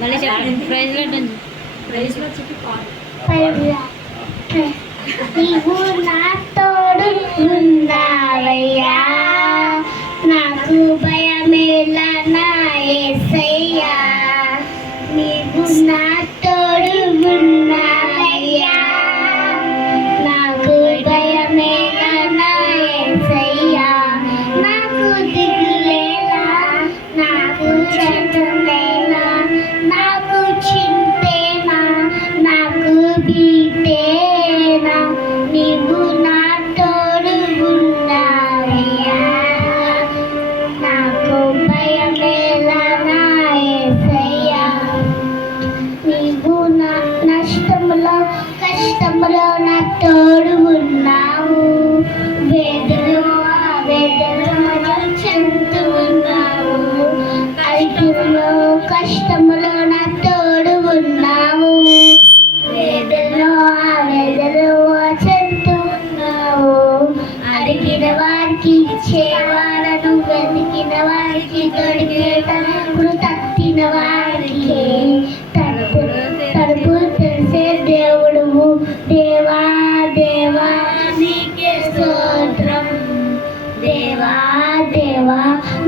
మళ్ళీ చెప్పండి. ప్రైజ్లో చెప్పి నీవు నా తోడు ఉన్నావయ్యా, నాకు భయమేలా నా యేసయ్యా. నీవు నా తోడు ఉన్నావయ్యా, నాకు భయమేలా నా యేసయ్యా. నాకు దిగులేలా, నాకు చెంతలేలా, నాకు చింతేనా, నాకు భీతేనా. నీవు నా తోడు ఉన్నావయ్యా, నాకు భయమేలా నా యేసయ్యా. నీవు నా నష్టములో కష్టములో నా తోడు ఉన్నావు, వేదనలో చెంతు ఉన్నావు. అరిటిలో కష్టములో నా తోడు ఉన్నావు, వేదనలో చెంతు ఉన్నావు. అడిగిన వారికి ఇచ్చేవాడను, వెతికిన వారికి దొరికేటప్పుడు తట్టిన వారికి తలుపు తెలిసే దేవుడువు. దేవా దేవా నీకే స్తోత్రం, దేవా దేవా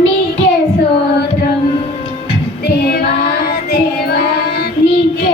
నీకే స్తోత్రం, దేవా దేవా నీకే